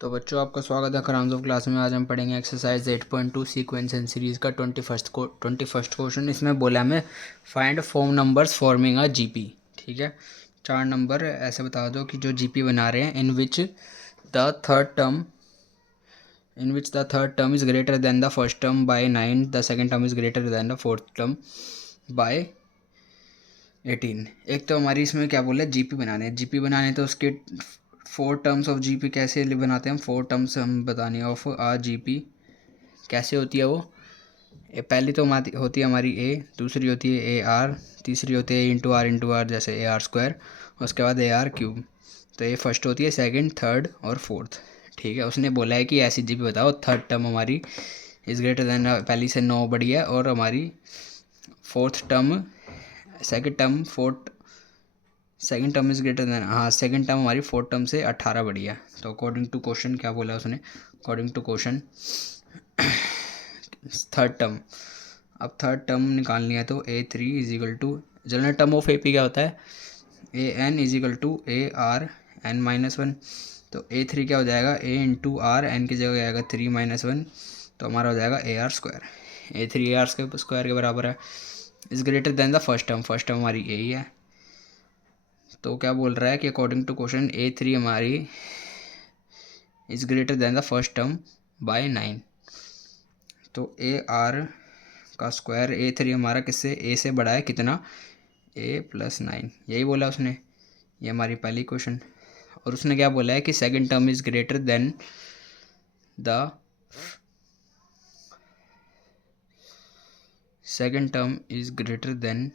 तो बच्चों, आपका स्वागत है खराम्स ऑफ क्लास में। आज हम पढ़ेंगे एक्सरसाइज 8.2 सीक्वेंस एंड सीरीज़ का 21st क्वेश्चन। इसमें बोला हमें find four numbers forming a GP. ठीक है, 4 नंबर ऐसे बता दो कि जो जीपी बना रहे हैं the third term in which the third term is greater than the first term by 9, the second term is greater than the fourth term by 18। एक तो हमारी इसमें क्या बोला है, जीपी बनाने हैं। जीपी बनाने तो उसके 4 टर्म्स ऑफ जीपी कैसे बनाते हैं हम? 4 टर्म्स हम बताने ऑफ आ जीपी कैसे होती है वो। पहली तो होती है हमारी ए, दूसरी होती है ए आर, तीसरी होती है इंटू आर जैसे ए आर स्क्वायर, उसके बाद ए आर क्यूब। तो ये फर्स्ट होती है, सेकंड, थर्ड और फोर्थ। ठीक है, उसने बोला है कि ऐसी जीपी बताओ थर्ड टर्म हमारी इज़ ग्रेटर देन, पहली से 9 बड़ी है, और हमारी fourth term second term is greater then, हाँ सेकंड टर्म हमारी फोर्थ टर्म से 18 बड़ी है। तो अकॉर्डिंग टू क्वेश्चन क्या बोला उसने, according to question third term, अब थर्ड टर्म निकालनी है तो a three is equal to, general term of A P क्या होता है, a n is equal to A r n minus one. तो ए थ्री क्या हो जाएगा, ए इंटू आर, एन की जगह आएगा 3 माइनस वन, तो हमारा हो जाएगा A R square. A three A R square के बराबर है। Is greater than the first term हमारी ए ही है। तो क्या बोल रहा है कि according to question a three हमारी is greater than the first term by 9। तो ए आर का स्क्वायर, ए थ्री हमारा किससे, ए से बड़ा है कितना, ए प्लस 9, यही बोला उसने। ये हमारी पहली क्वेश्चन। और उसने क्या बोला है कि second term is greater than the second term is greater than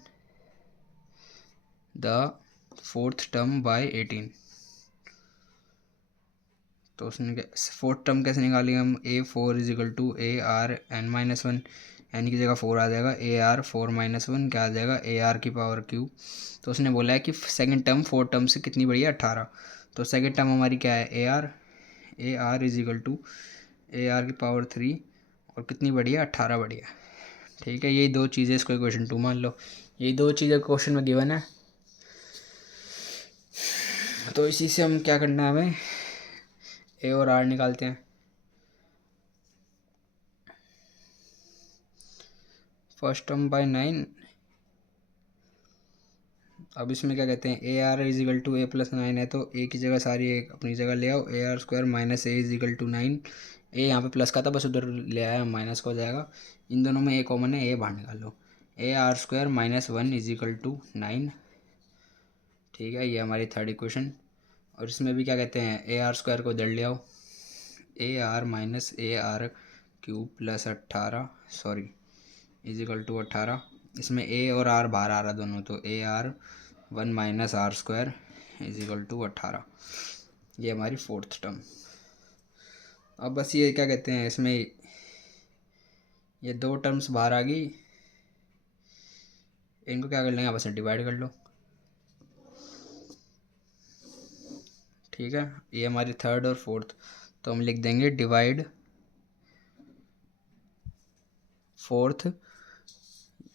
the fourth term by 18। तो उसने फोर्थ टर्म कैसे निकालेंगे हम, a four is equal to A r n minus one, n की जगह 4 आ जाएगा, ए आर 4 माइनस वन क्या आ जाएगा, ए आर की पावर क्यूब। तो उसने बोला है कि सेकंड टर्म फोर्थ टर्म से कितनी बड़ी है, 18। तो सेकंड टर्म हमारी क्या है, A R is equal to A R की पावर 3, और कितनी बड़ी है, 18 बड़ी है। ठीक है, यही दो चीज़ें इसको क्वेश्चन 2 मान लो, यही दो चीज़ें क्वेश्चन में गिवन है। तो इसी से हम क्या करना है, हमें ए और आर निकालते हैं। फर्स्ट टर्म बाय 9, अब इसमें क्या कहते हैं, A R is equal to A plus 9 है, तो ए की जगह सारी ए अपनी जगह ले आओ, A are square minus A is equal to 9। A यहाँ पे प्लस का था, बस उधर ले आया, माइनस का हो जाएगा। इन दोनों में ए कॉमन है, ए बाहर निकाल लो। A are square minus 1 is equal to 9। ठीक है, ये हमारी थर्ड इक्वेशन। और इसमें भी क्या कहते हैं, ए आर स्क्वायर को इधर ले आओ, A R minus A R cube plus 18, sorry is equal to 18। इसमें ए और आर बाहर आ रहा दोनों, तो A R 1 minus are square is equal to 18। ये हमारी फोर्थ टर्म। अब बस ये क्या कहते हैं, इसमें ये दो टर्म्स बाहर आ गई, इनको क्या कर लेंगे, आपस में डिवाइड कर लो। ठीक है, ये हमारी थर्ड और फोर्थ, तो हम लिख देंगे डिवाइड फोर्थ।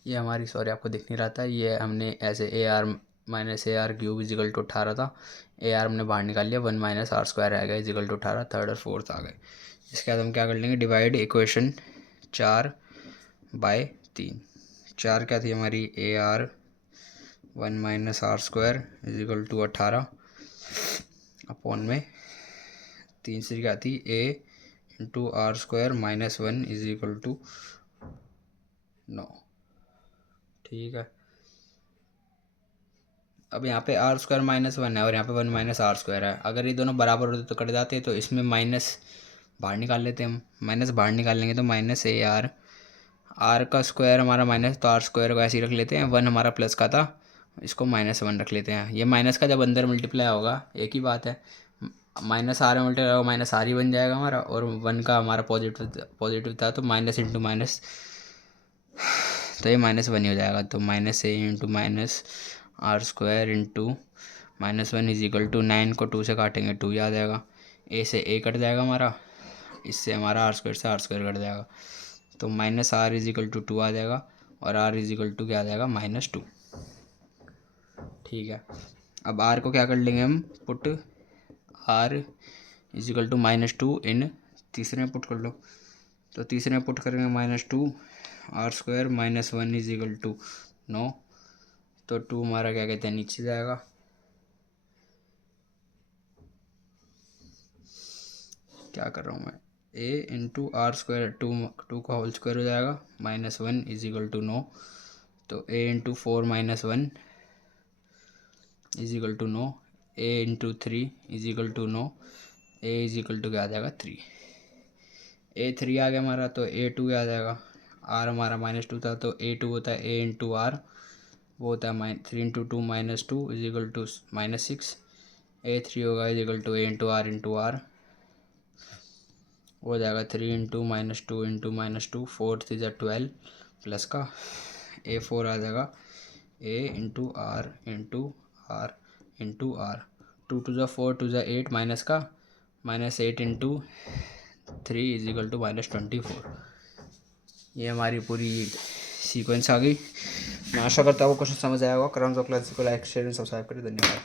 ये हमारी, सॉरी आपको दिख नहीं रहा था, ये हमने ऐसे A R minus A R cube is equal to 18 था, ए आर हमने बाहर निकाल लिया, 1 माइनस आर स्क्वायर आएगा इजिकल टू 18, थर्ड और फोर्थ आ गए। इसके बाद हम क्या कर लेंगे, डिवाइड इक्वेशन 4 बाय 3। 4 क्या थी हमारी, a are 1 minus are square is equal to 18 upon में 3 से क्या थी, a into r square minus 1 is equal to 9। ठीक है, अब यहाँ पे आर स्क्वायर माइनस 1 है और यहाँ पे 1 माइनस आर स्क्वायर है, अगर ये दोनों बराबर होते तो कट जाते, तो इसमें माइनस बाहर निकाल लेते हम। माइनस बाहर निकाल लेंगे तो माइनस ए आर, आर का स्क्वायर हमारा माइनस, तो आर स्क्वायर को ऐसे ही रख लेते हैं, 1 हमारा प्लस का था, इसको माइनस 1 रख लेते हैं। ये माइनस का जब अंदर मल्टीप्लाई होगा एक ही बात है, माइनस आर में मल्टीप्लाई होगा, माइनस आर ही बन जाएगा हमारा, और 1 का हमारा पॉजिटिव था, तो माइनस इंटू माइनस, तो ये माइनस 1 ही हो जाएगा। तो minus A into minus are square into minus 1 is equal to 9 को 2 से काटेंगे 2 ही आ जाएगा, ए से ए कट जाएगा हमारा, इससे हमारा आर स्क्वायर से आर स्क्वायर कट जाएगा, तो minus R is equal to 2 आ जाएगा, और आर इज इक्वल टू क्या आ जाएगा, -2। ठीक है, अब आर को क्या कर लेंगे हम, put R is equal to -2 in तीसरे में पुट कर लो, तो तीसरे में पुट करेंगे -2 r² -1 इज इक्वल टू 9, तो 2 हमारा क्या कहते हैं नीचे जाएगा, क्या कर रहा हूँ मैं, a इंटू r², 2 का होल स्क्वायर हो जाएगा, -1 इज इक्वल टू 9, तो a into 4 -1 is equal to 9, a into 3 is equal to 9, a is equal to क्या आ जाएगा 3, a3 आ गया हमारा, तो a2 क्या आ जाएगा, r हमारा -2 था तो a2 होता है a इंटू आर, वो होता है 3 into 2 -2 is equal to -6, a3 होगा is equal to a into R हो जाएगा 3 इंटू -2 इंटू -2, 4 3 ज़ा 12 प्लस का a4 आ जाएगा a into R into R into R, 2 2 ज़ा 4 2 ज़ा 8 माइनस का -8 इंटू 3 इज इक्वल टू -24। ये हमारी पूरी सीक्वेंस आ गई। मैं आशा करता हूँ क्वेश्चन समझ आया होगा। क्रम्स ऑफ क्लास को लाइक शेयर एंड सब्सक्राइब करें। धन्यवाद।